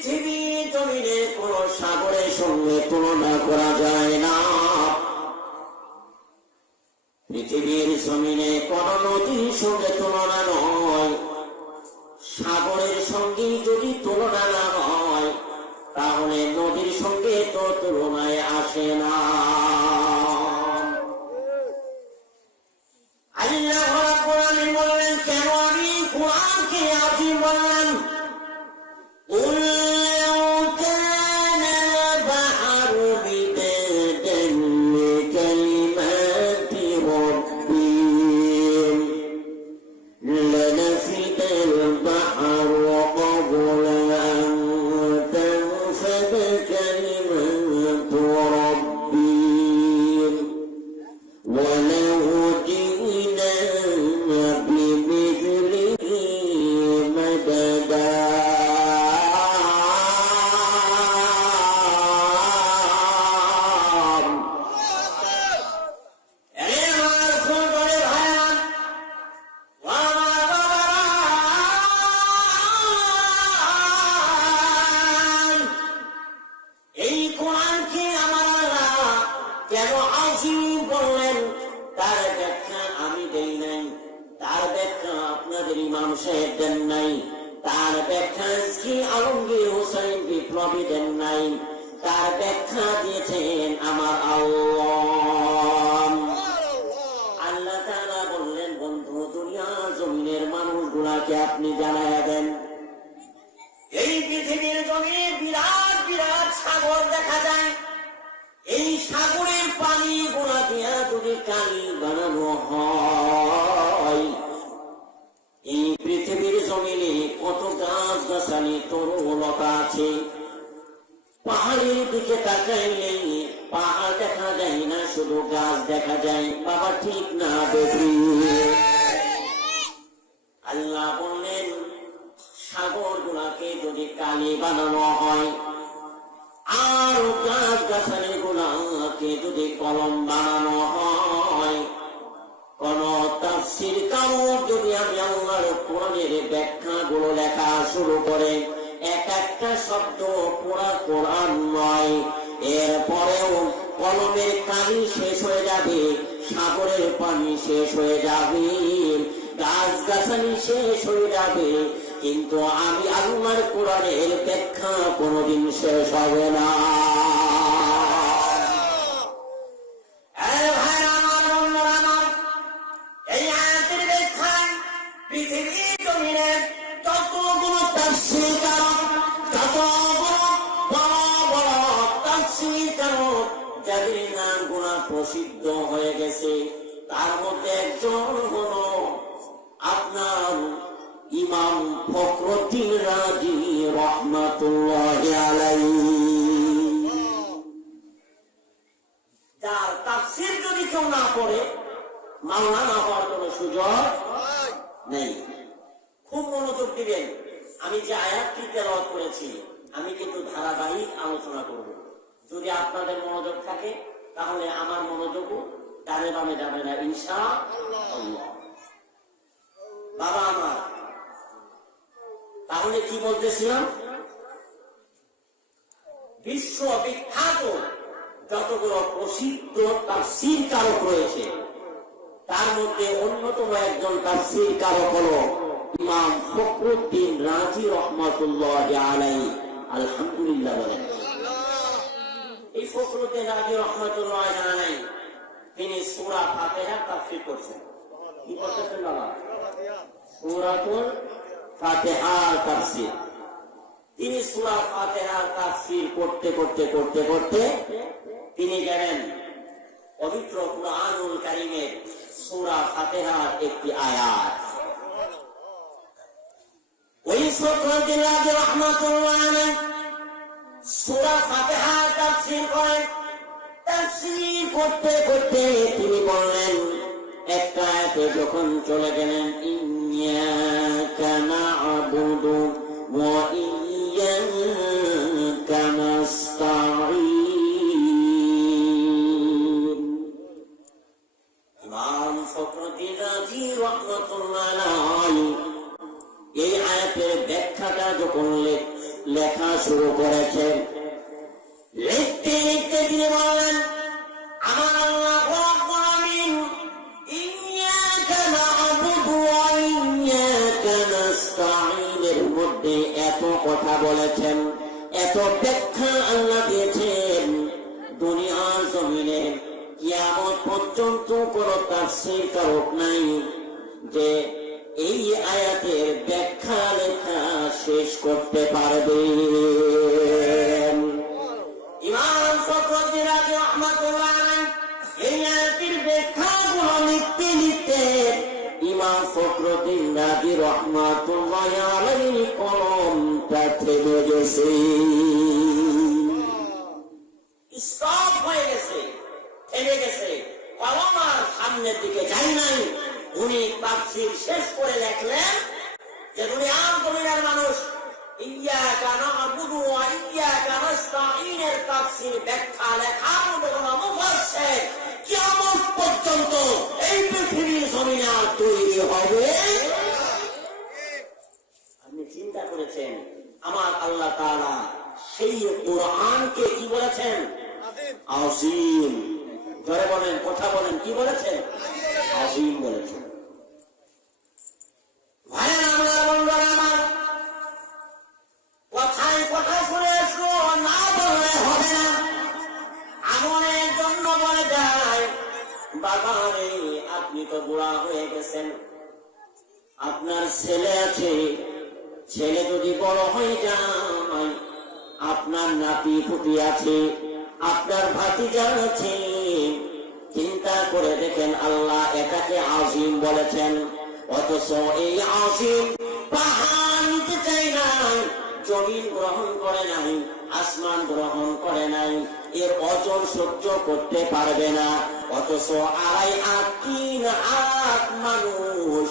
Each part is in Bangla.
পৃথিবী জমিনের কোন সাগরের সঙ্গে তুলনা করা যায় না। পৃথিবীর জমিনে কোন নদীর সঙ্গে তুলনা নয়। সাগরের সঙ্গে যদি তুলনা না হয় তাহলে নদীর সঙ্গে তো তুলনায় আসে না। আল্লাহ রাব্বুল আলামিন বললেন, কেন আমি কুরআনকে আযীম বললাম? আপনি জানাইয়া দেন, এই পৃথিবীর জমিনে বিরাট বিরাট সাগর দেখা যায়। এই সাগরের পানি গোলা দিয়া যদি কালি বানানো হয়, এই পৃথিবীর জমিনে কত গাছ গাছালি তরুলতা আছে। পাহাড়ের দিকে তাকাইলে পাহাড় দেখা যায় না, শুধু গাছ দেখা যায়। বাবা ঠিক না বেশি? আল্লাহ বললেন, সাগর গুলাকে যদি কালি বানানো হয় আর গাছ গাছালি গুলাকে যদি কলম বানানো হয়, কোন তাফসীর কারক যদি আমি আল্লাহর কোরআনের ব্যাখ্যা গুলো লেখা শুরু করে, এক একটা শব্দ পুরা কোরআন নয়। এরপরেও কলমের কালি শেষ হয়ে যাবে, সাগরের পানি শেষ হয়ে যাবে, গাছ গাছালি শেষ হয়ে যাবে, কিন্তু আমি আল্লাহর কোরআনের ব্যাখ্যা কোনদিন শেষ হবে না। এই আয়াতের ব্যাখ্যায় পৃথিবীর জমিনে যতগুলো তাফসীর কারক, যতগুলো বড় বড় তাফসীর কারক যাদের নামগুলো প্রসিদ্ধ হয়ে গেছে, তার মধ্যে একজন হলো আপনার ইমাম ফখরুদ্দীন রাজি রাহমাতুল্লাহি আলাইহি, যার তাফসীর যদি কেউ না পড়ে মাওলানা হওয়ার কোন সুযোগ নেই। খুব মনোযোগ দিবেন। আমি যে আয়াতটি তেলাওয়াত করেছি আমি কিন্তু ধারাবাহিক আলোচনা করব। যদি আপনাদের মনোযোগ থাকে তাহলে আমার মনোযোগও ডানে বামে যাবে না ইনশাআল্লাহ। বাবা আমার, তাহলে কি বলতেছিলাম? বিশ্ববিখ্যাত যতগুলো প্রসিদ্ধ তাফসীর কারক রয়েছে তার মধ্যে অন্যতম একজন তাফসীর কারক হল ইমাম ফখরুদ্দীন রাজি রাহমাতুল্লাহি আলাইহি। আলহামদুলিল্লাহ বলেন। এই ফখরুদ্দীন রাজি রাহমাতুল্লাহি আলাইহি তিনি সূরা ফাতিহা তাফসীর করছেন। কি করতেছেন বাবা? সূরাতুল ফাতিহার তাফসীর। তিনি সূরা ফাতিহার তাফসীর করতে করতে করতে করতে তিনি গেলেন পবিত্র কুরআনুল কারীমের সূরা ফাতিহার একটি আয়াত। ওই ফখরুদ্দীন রাজি রাহমাতুল্লাহি আলাইহি সূরা ফাতিহার তাফসীর করেন। তাফসীর করতে করতে তিনি বললেন, একটা আয়াতে যখন চলে গেলেন, ইয়্যাকা না'বুদু ওয়া ইয়্যাকা নাস্তাঈন। ইমাম ফখরুদ্দীন রাজি রাহমাতুল্লাহি আলাইহি এই আয়াতের ব্যাখ্যাটা যখন লেখা শুরু করেছেন। লিখতে লিখতে তিনি বললেন, আমার আল্লাহ রাব্বুল আলামিন ইয়্যাকা না'বুদু ওয়া ইয়্যাকা নাস্তাঈনের মধ্যে এত কথা বলেছেন, এত ব্যাখ্যা আল্লাহ দিয়েছেন, দুনিয়ার জমিনে কিয়ামত পর্যন্ত কোন তাফসীর কারক নাই যে এই আয়াতের ব্যাখ্যা লেখা শেষ করতে পারবে। ইমাম ফখরুদ্দীন রাজি রাহমাতুল্লাহ আলাইহি এই আয়াতের ব্যাখ্যাগুলো লিখতে লিখতে ইমাম ফখরুদ্দীন রাজি রাহমাতুল্লাহ আলাইহি কলমটা থেমে গেছে, স্টপ হয়ে গেছে, থেমে গেছে। কলম আর সামনের দিকে যাই নাই। উনি তাফসীর শেষ করে লেখলেন যে দুনিয়ার জমিনের মানুষ ইয়্যাকা না'বুদু ওয়া ইয়্যাকা নাস্তাঈনের তাফসীর ব্যাখ্যা লেখার মতো কোনো মুফাসসির কিয়ামত পর্যন্ত এই পৃথিবীর জমিনে আর তৈরি হবে। আপনি চিন্তা করেছেন আমার আল্লাহ তাআলা সেই কোরআনকে কি বলেছেন? আযীম। ধরে বলেন, কথা বলেন, কি বলেছেন? আযীম বলেছেন। ভাইয়ের আমার, বন্ধুরা আমার, কথায় কথায় শুনে আসলো, না বললে হবে না। আমলের জন্য বলে যায়, বাবা রে আপনি তো বুড়া হয়ে গেছেন, আপনার ছেলে আছে, ছেলে যদি বড় হয়ে যায়, আপনার নাতি পুতি আছে, আপনার ভাতিজা আছে, চিন্তা করে দেখেন আল্লাহ এটাকে আযীম বলেছেন। অথচ এই আযীম পাহাড় নিতে চাই নাই, জমিন গ্রহণ করে নাই, আসমান গ্রহণ করে নাই, এর ওজন সহ্য করতে পারবে না। অথচ 2.5-3 মানুষ,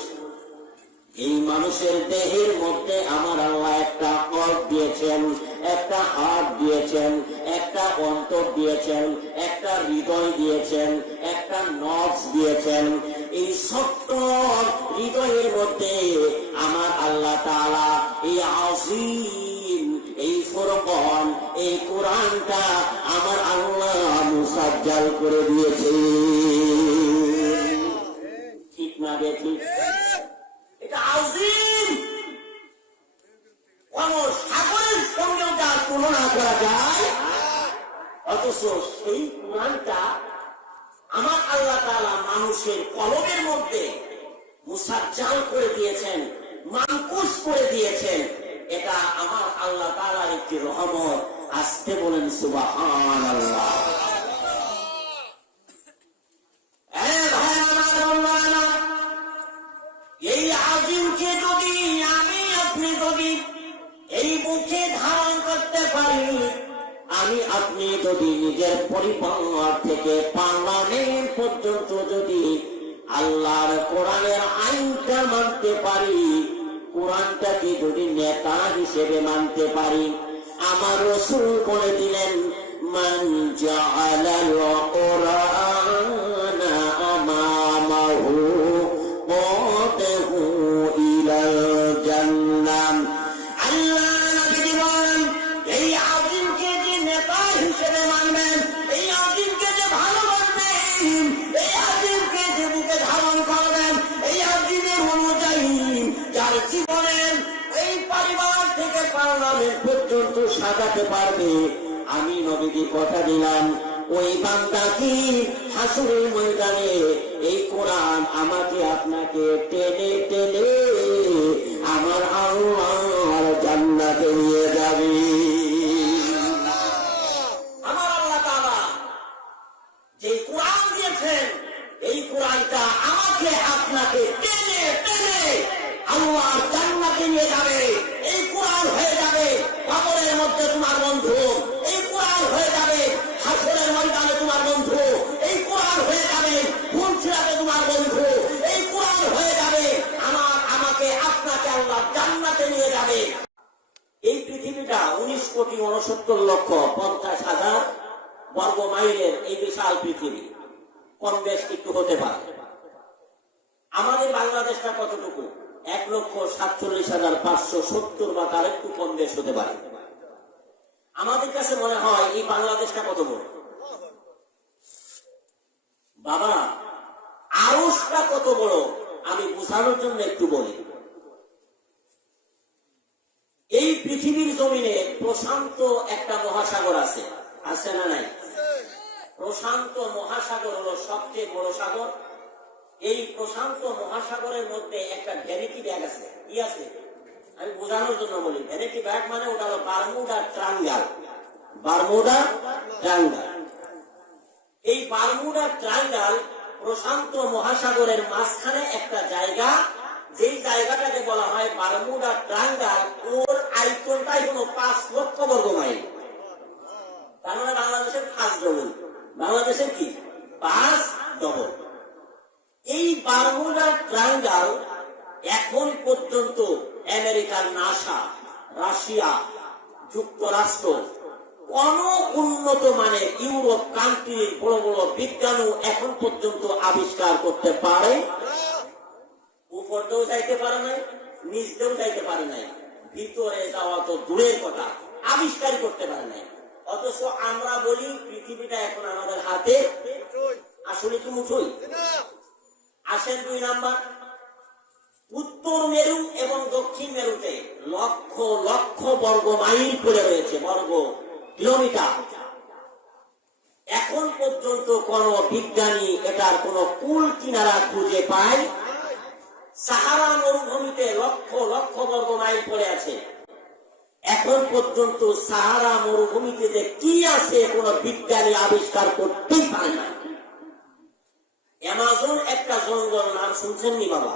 এই মানুষের দেহের মধ্যে আমার আল্লাহ একটা কল্প দিয়েছেন, একটা হার্ট দিয়েছেন, একটা অন্তর দিয়েছেন, একটা হৃদয় দিয়েছেন, একটা নর্ভস দিয়েছেন। এই ছোট্ট হৃদয়ের মধ্যে আমার আল্লাহ তাআলা এই আযীম, এই ফুরকান, এই কোরআনটা আমার আল্লাহ মুসাজ্জাল করে দিয়েছে। ঠিক না বেঠিক? এটা আযীম। কোন সাগরের সঙ্গেও তার তুলনা করা যায়। অথচ সেই কোরআনটা আমার আল্লাহ তাআলা মানুষের কলমের মধ্যে মুসাজ্জাল করে দিয়েছেন, মানকুশ করে দিয়েছেন। এটা আমার আল্লাহ তাআলার একটি রহমত। আসতে বলেন সুবহানাল্লাহ। এই আযীমকে যদি আমি আপনি যদি এই বুকে ধারণ করতে পারি, আমি আপনি যদি নিজের পরিবার থেকে পার্লামেন্ট পর্যন্ত যদি আল্লাহর কোরআনের আইনটা মানতে পারি, কোরআনটাকে যদি নেতা হিসেবে মানতে পারি, আমার রাসূল বলে দিলেন, মান জাআলাল কোরআনা আমামাহু ওয়াদাহু ইলাল জান্নাহ। আল্লাহ নবী বলেন, এই আযীমকে যে নেতা হিসেবে মানবেন, এই আযীমকে যে ভালোবাসবেন, এই আযীমকে যে বুকে ধারণ করবেন, এই আযীমের অনুযায়ী যার জীবনের এই পরিবার থেকে পার্লামেন্ট পর্যন্ত সাজাতে পারবে, আমি নবীকে কথা দিলাম, ওই বান্দাকে হাসরের ময়দানে এই কোরআন আমাকে আপনাকে টেনে টেনে আমার আল্লাহর জান্নাতে নিয়ে যাবে। আমার আল্লাহ তাআলা যে কোরআন দিয়েছেন, এই কোরআনটা আমাকে আপনাকে টেনে টেনে আল্লাহর জান্নাতে নিয়ে যাবে। এই কোরআন হয়ে যাবে কবরের মধ্যে তোমার বন্ধু, এই কোরআন হয়ে যাবে হাসরের ময়দানে তোমার বন্ধু, এই কোরআন হয়ে যাবে ফুলসিরাতে তোমার বন্ধু, এই কোরআন হয়ে যাবে আমাকে আপনাকে আল্লাহ জান্নাতে নিয়ে যাবে। এই পৃথিবীটা 19,69,50,000 বর্গ মাইলের এই বিশাল পৃথিবী, কম বেশ একটু হতে পারে। আমাদের বাংলাদেশটা কতটুকু? 1,47,570 বা তার একটু কম বেশ হতে পারে। আমাদের কাছে মনে হয় এই বাংলাদেশটা কত বড়। বাবা, আরশটা কত বড় আমি বোঝানোর জন্য একটু বলি। এই পৃথিবীর জমিনে প্রশান্ত একটা মহাসাগর আছে, আছে না নাই? প্রশান্ত মহাসাগর হলো সবচেয়ে বড় সাগর। এই প্রশান্ত মহাসাগরের মধ্যে একটা ভ্যানিটি ব্যাগ আছে। কি আছে আমি বোঝানোর জন্য বলি। ভ্যানিটি ব্যাগ মানে ওটা হলো বারমুডা ট্রায়াঙ্গল। বারমুডা ট্রায়াঙ্গল, এই বারমুডা ট্রায়াঙ্গল প্রশান্ত মহাসাগরের মাঝখানে একটা জায়গা, যেই জায়গাটাকে বলা হয় বারমুডা ট্রায়াঙ্গল। ওর আয়তনটাই হলো 5 লক্ষ বর্গ মাইল। তার মানে বাংলাদেশের 5 ডবল। বাংলাদেশের কি 5 ডবল। এই বারমুডা ট্রায়াঙ্গল এখন পর্যন্ত আমেরিকার নাসা, রাশিয়া, যুক্তরাষ্ট্র, কোন উন্নত মানের ইউরোপ কান্ট্রির বড় বড় বিজ্ঞানী এখন পর্যন্ত আবিষ্কার করতে পারে। উপর দিয়েও যাইতে পারে নাই, নিচ দিয়েও যাইতে পারে নাই, ভিতরে যাওয়া তো দূরের কথা, আবিষ্কার করতে পারে নাই। অথচ আমরা বলি পৃথিবীটা এখন আমাদের হাতে। আসলে কি মুঠোই? আসেন 2 নাম্বার, উত্তর মেরু এবং দক্ষিণ মেরুতে লক্ষ লক্ষ বর্গ মাইল পড়ে রয়েছে, বর্গ কিলোমিটার। এখন পর্যন্ত কোন বিজ্ঞানী এটার কোন কুল কিনারা খুঁজে পায়? সাহারা মরুভূমিতে লক্ষ লক্ষ বর্গ মাইল পড়ে আছে। এখন পর্যন্ত সাহারা মরুভূমিতে যে কি আছে কোন বিজ্ঞানী আবিষ্কার করতেই পারে না। অ্যামাজন একটা জঙ্গল, নাম শুনছেন নি বাবা?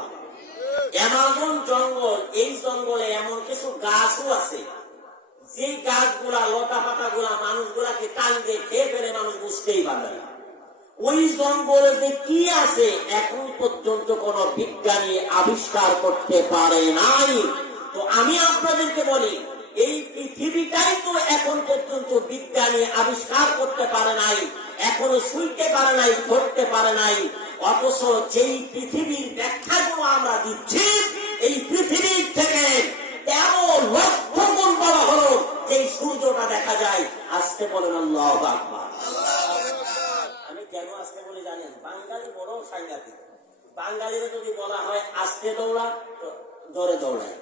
অ্যামাজন জঙ্গল, এই জঙ্গলে এমন কিছু গাছও আছে যে গাছগুলা, লতা পাতা গুলা মানুষগুলাকে টান দিয়ে খেয়ে ফেলে, মানুষ বুঝতেই পারবে না। ওই জঙ্গলে যে কি আছে এখন পর্যন্ত কোন বিজ্ঞানী আবিষ্কার করতে পারে নাই। তো আমি আপনাদেরকে বলি, এই পৃথিবীটাই তো এখন পর্যন্ত বিজ্ঞানী আবিষ্কার করতে পারে নাই, এখনো শুনতে পারে নাই, ধরতে পারে নাই। অথচ যেই পৃথিবীর ব্যাখ্যাগুলো আমরা দিচ্ছি, এই পৃথিবীর থেকে 13 লক্ষ গুণ বড় হলো যেই সূর্যটা দেখা যায়। আসতে বলেন আল্লাহু আকবার। আমি কেন আসতে বলি জানেন? বাঙালি বড় সাংঘাতিক। বাঙালিরা যদি বলা হয় আসতে দৌড়া, তো জোরে দৌড়ায়।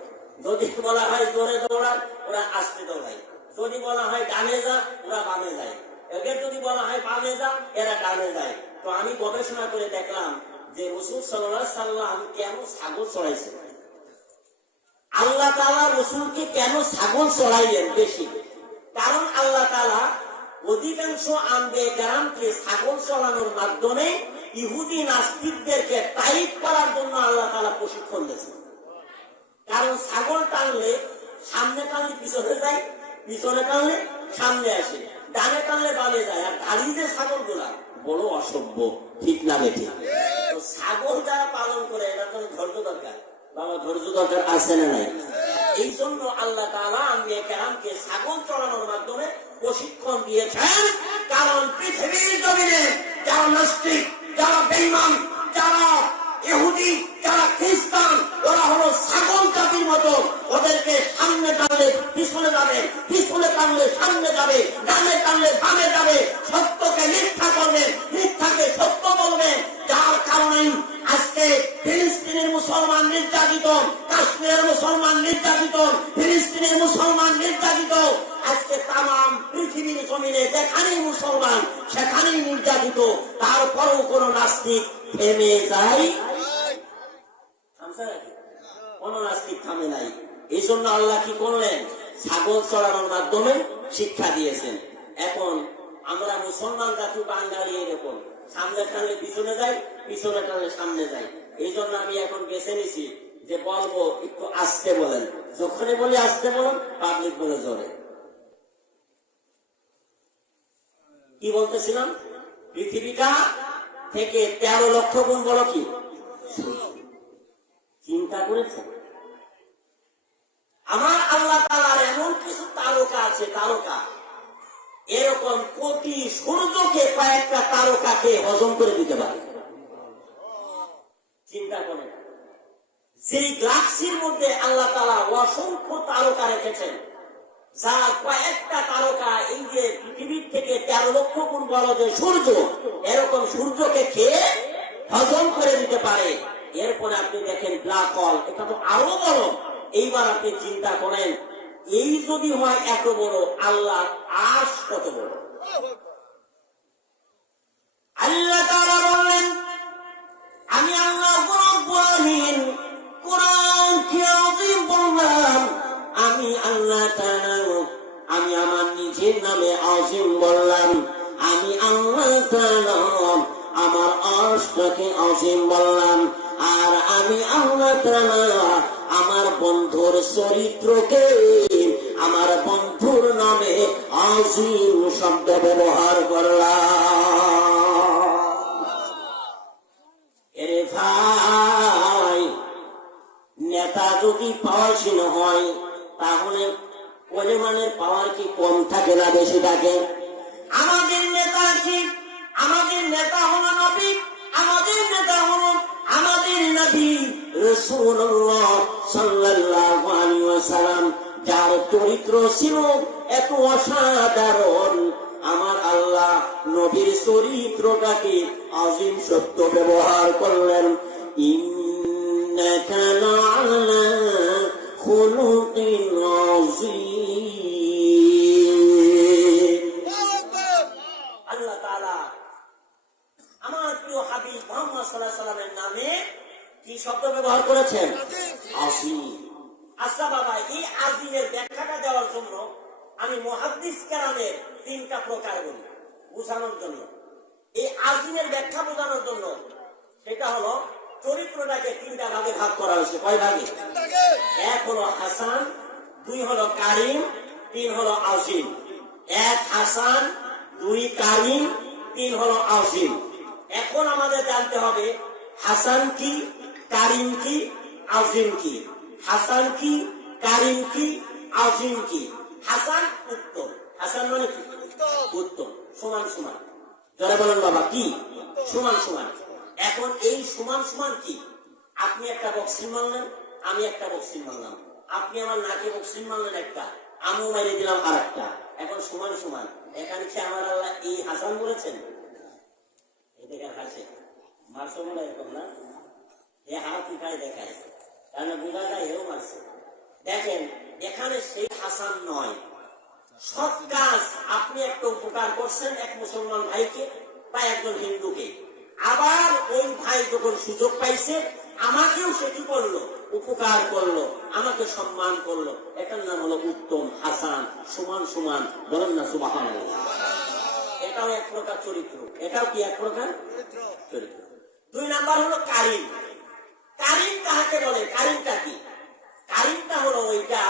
যদি বলা হয় জোরে দৌড়া, ওরা আসতে দৌড়ায়। যদি বলা হয় ডানে যা, ওরা বামে যায়। এদের যদি বলা হয় বামে যা, এরা ডানে যায়। তো আমি গবেষণা করে দেখলাম যে রাসূল সাল্লাল্লাহু আলাইহি সাল্লাম কেন ছাগল চড়াইছেন। আল্লাহ তাআলা রাসূলকে কেন ছাগল চড়াইলেন বেশি? কারণ আল্লাহ তাআলা অধিকাংশ আম্বিয়া কেরামকে ছাগল চড়ানোর মাধ্যমে ইহুদি নাস্তিকদেরকে টাইপ করার জন্য আল্লাহ তাআলা প্রশিক্ষণ দিয়েছেন। কারণ ছাগল টানলে সামনে টানলে পিছনে যায়, পিছনে টানলে সামনে আসে, ডানে টানলে বামে যায়। আর দাঁড়িয়ে যে ছাগল গুলা বড় অসভ্য, ঠিক না বেঠি? ছাগল যারা পালন করে এটা তো ধৈর্য দরকার। বাবা, ধৈর্য দরকার আছে না নাই? এই জন্য আল্লাহ তাআলা আম্বিয়া কেরামকে ছাগল চড়ানোর মাধ্যমে প্রশিক্ষণ দিয়েছেন। কারণ পৃথিবীর জমিনে যারা নাস্তিক, যারা বেঈমান, যারা ইহুদি, যারা খ্রিস্টান, ওরা হলো ছাগল জাতির মতো। ওদেরকে সামনে টানলে পিছনে যাবে, পিছনে টানলে সামনে যাবে, ডানে টানলে বামে যাবে, সত্যকে মিথ্যা করবে, মিথ্যাকে সত্য বলবে। যার কারণে আজকে ফিলিস্তিনের মুসলমান নির্যাতিত, কাশ্মীরের মুসলমান নির্যাতিত, ফিলিস্তিনের মুসলমান নির্যাতিত। আজকে তামাম পৃথিবীর জমিনে যেখানেই মুসলমান সেখানেই নির্যাতিত। তারপরও কোন নাস্তিক থেমে যায়? কোন নাস্তিক থামে নাই। এই জন্য আল্লাহ কি করলেন? ছাগল চড়ানোর মাধ্যমে শিক্ষা দিয়েছেন। এখন আমরা মুসলমান জাতি বাঙালি এরকম সামনে টানলে পিছনে যাই, পিছনে টানলে সামনে যাই। এই জন্য আমি এখন বেছে নিছি যে বলবো একটু আস্তে বলেন। যখনই বলি আস্তে বলেন, পাবলিক বলে জোরে। কি বলতেছিলাম? পৃথিবীটা থেকে 13 লক্ষ গুণ বড় কি? চিন্তা করেছে? আমার আল্লাহ তাআলার এমন কিছু তারকা আছে, তারকা এরকম কোটি সূর্যকে কয়েকটা তারকাকে হজম করে দিতে পারে। চিন্তা করে, যেই গ্যালাক্সির মধ্যে আল্লাহ তাআলা অসংখ্য তারকা রেখেছেন, যার কয়েকটা তারকা এই যে পৃথিবীর থেকে 13 লক্ষ গুণ বড় যে সূর্য, এরকম সূর্যকে খেয়ে হজম করে দিতে পারে। এরপরে আপনি দেখেন ব্ল্যাক হোল, এটা তো আরো বড়। এইবার আপনি চিন্তা করেন, এই যদি হয় এত বড়, আল্লাহ আরশ কত বড়। আল্লাহ তাআলা বললেন, আমি আল্লাহ রাব্বুল আলামিন কোরআনকে আযীম বললাম, আমি আল্লাহ তাআলা, আমি আমার নিজের নামে আযীম বললাম, আমি আল্লাহ তাআলা আমার আরশটাকে আযীম বললাম, আর আমি আল্লাহ তাআলা আমার বন্ধুর চরিত্রকে, আমার বন্ধুর নামে আযীম শব্দ ব্যবহার করলাম। এরে ভাই, নেতা যদি পাওয়ারশীল হয়, তাহলে পরিমাণের পাওয়ার কি কম থাকে না বেশি থাকে? আমাদের নেতা কি? আমাদের নেতা হলো নবী, আমাদের নেতা হলো আমাদের নবী রাসূলুল্লাহ সাল্লাল্লাহু আলাইহি ওয়াসাল্লাম, যার চরিত্র ছিল এত অসাধারণ। আমার আল্লাহ নবীর চরিত্রটাকে আযীম শব্দ ব্যবহার করলেন, ইন্নাকা লা'আলা খুলুকিন আযীম। আল্লাহ তাআলা আমার প্রিয় হাবিব মুহাম্মদ সাল্লাল্লাহু আলাইহি ওয়াসাল্লামের নামে কি শব্দ ব্যবহার করেছেন? আযীম। আচ্ছা বাবা, এই আযীমের ব্যাখ্যাটা দেওয়ার জন্য আমি মুহাদ্দিস কেরামের 3টা প্রকার বলি বোঝানোর জন্য। এই আযীমের ব্যাখ্যা বোঝানোর জন্য সেটা হলো, চরিত্রটাকে 3টা ভাগে ভাগ করা হয়েছে। কয় ভাগে? 1 হলো হাসান, 2 হলো কারিম, 3 হলো আযীম। 1 হাসান, 2 কারিম, 3 হলো আযীম। এখন আমাদের জানতে হবে হাসান কি, কারিম কি, আযীম কি। হাসান কি, কারিম কি, আযীম কি? হাসান উত্তম। হাসান মানে কি? উত্তম, সমান সমান। যারা বলেন বাবা কি? সমান সমান। এখন এই সমান সমান কি? আপনি একটা বক্সিং মারলেন, আমি একটা বক্সিং মারলাম, আপনি আমার নাকে বক্সিং মারলেন একটা, আমিও মেরে দিলাম আর একটা, এখন সমান সমান। এখানে কি আমার আল্লাহ এই হাসান বলেছেন? এদিকে হাসে মারছে মনে এরকম না, এ হাত উঠায় দেখায়, কারণ বোঝা যায় এও মারছে। দেখেন এখানে সেই হাসান নয়। সৎ কাজ, আপনি একটা উপকার করছেন এক মুসলমান ভাইকে বা একজন হিন্দুকে, আবার ওই ভাই যখন সুযোগ পাইছে আমাকেও সে কি করলো? উপকার করলো, আমাকে সম্মান করলো। এটার নাম হলো উত্তম, হাসান, সমান সমান। বলেন না সুবহানাল্লাহ। এটাও এক প্রকার চরিত্র। এটাও কি এক প্রকার চরিত্র। 2 নাম্বার হলো কারিম। কারিম কাহাকে বলে? কারিমটা কি? কারিমটা হলো ওইটা,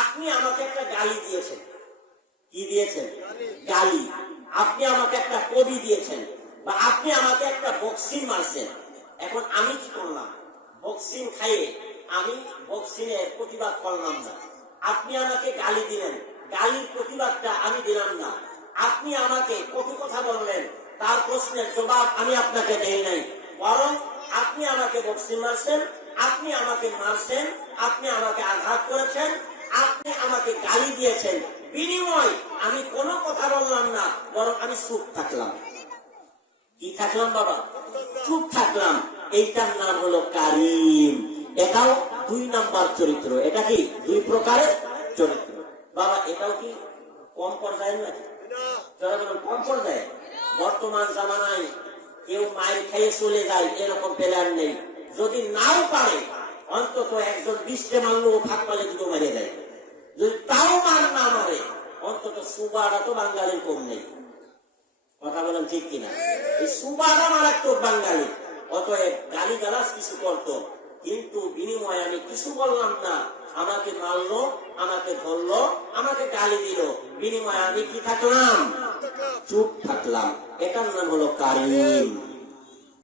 আপনি আমাকে একটা গালি দিয়েছেন। কি দিয়েছেন? গালি। আপনি আমাকে একটা কবি দিয়েছেন, বা আপনি আমাকে একটা বক্সিং মারছেন। এখন আমি কি করলাম? বক্সিং খাইয়ে আমি বক্সিংয়ের প্রতিবাদ করলাম না। আপনি আমাকে গালি দিলেন, গালির প্রতিবাদটা আমি দিলাম না। আপনি আমাকে কত কথা বললেন, তার প্রশ্নের জবাব আমি আপনাকে দেই নাই, বরং আপনি আমাকে বক্সিং মারছেন, আপনি আমাকে মারছেন, আপনি আমাকে আঘাত করেছেন, আপনি আমাকে গালি দিয়েছেন। বিনিময় আমি কোনো কথা বললাম না, বরং আমি চুপ থাকলাম। কি থাকলাম বাবা? চুপ থাকলাম। এইটার নাম হলো কারিম। এটাও 2 নাম্বার চরিত্র। এটা কি 2 প্রকারের চরিত্র বাবা। এটাও কি কম পর্যায়ে নয়? কম পর্যায়ে। বর্তমান জামানায় কেউ মায়ের খেয়ে চলে যায় এরকম প্লেয়ার নেই। যদি নাও পারে, অন্তত একজন 20টা মারলেও ফাঁক পালে দুটো মেরে দেয়। যদি তাও মার না মারে, অন্তত সুবাটা তো বাঙালির কম নেই। কথা বলেন ঠিক কিনা? এই সুবাটা মারাত্মক বাঙালি। অতএব গালি গালাজ কিছু করতো, কিন্তু বিনিময়ে আমি কিছু বললাম না। আমাকে মারলো, আমাকে ধরলো, আমাকে গালি দিল, বিনিময়ে আমি কি থাকলাম? চুপ থাকলাম। এটার নাম হলো কারিম।